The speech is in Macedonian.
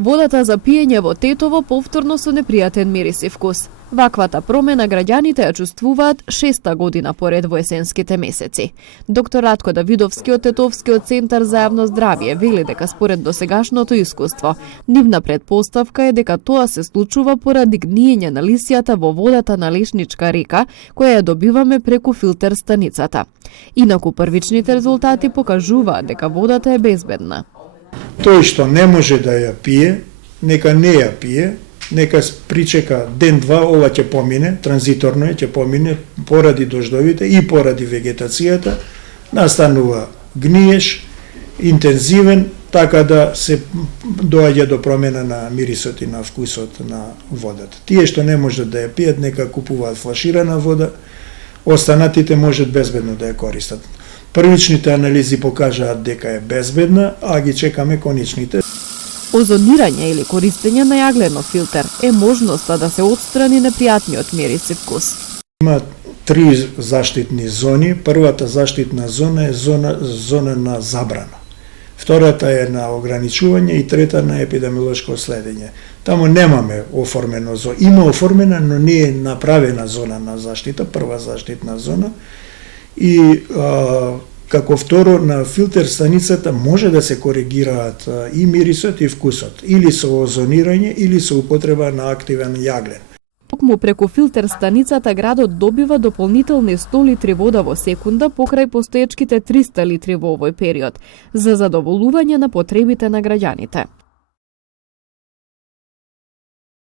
Водата за пиење во Тетово повторно со непријатен мирис и вкус. Ваквата промена граѓаните ја чувствуваат 6-та година поред во есенските месеци. Доктор Радко Давидовски од Тетовскиот центар за јавно здравје вели дека според досегашното искуство, нивна предпоставка е дека тоа се случува поради гниење на лисијата во водата на Лешничка река, која ја добиваме преку филтер станицата. Инаку првичните резултати покажуваат дека водата е безбедна. Тој што не може да ја пие, нека не ја пие, нека причека ден-два, ова ќе помине, транзиторно ќе помине, поради дождовите и поради вегетацијата, настанува гниеш, интензивен, така да се доаѓа до промена на мирисот и на вкусот на водата. Тие што не можат да ја пијат, нека купуваат флаширана вода, останатите можат безбедно да ја користат. Првичните анализи покажаат дека е безбедна, а ги чекаме конечните. Озонирање или користење на јагленов филтер е можноста да се отстрани непријатниот мирис и вкус. Има 3 заштитни зони. Првата заштитна зона е зона на забрана. Втората е на ограничување и трета на епидемиолошко следење. Таму немаме оформено зона. Има оформена, но не е направена зона на заштита, прва заштитна зона. И како второ, на филтер станицата може да се коригираат и мирисот и вкусот, или со озонирање, или со употреба на активен јаглен. Токму преку филтер станицата градот добива дополнителни 100 литри вода во секунда покрај постоечките 300 литри во овој период, за задоволување на потребите на граѓаните.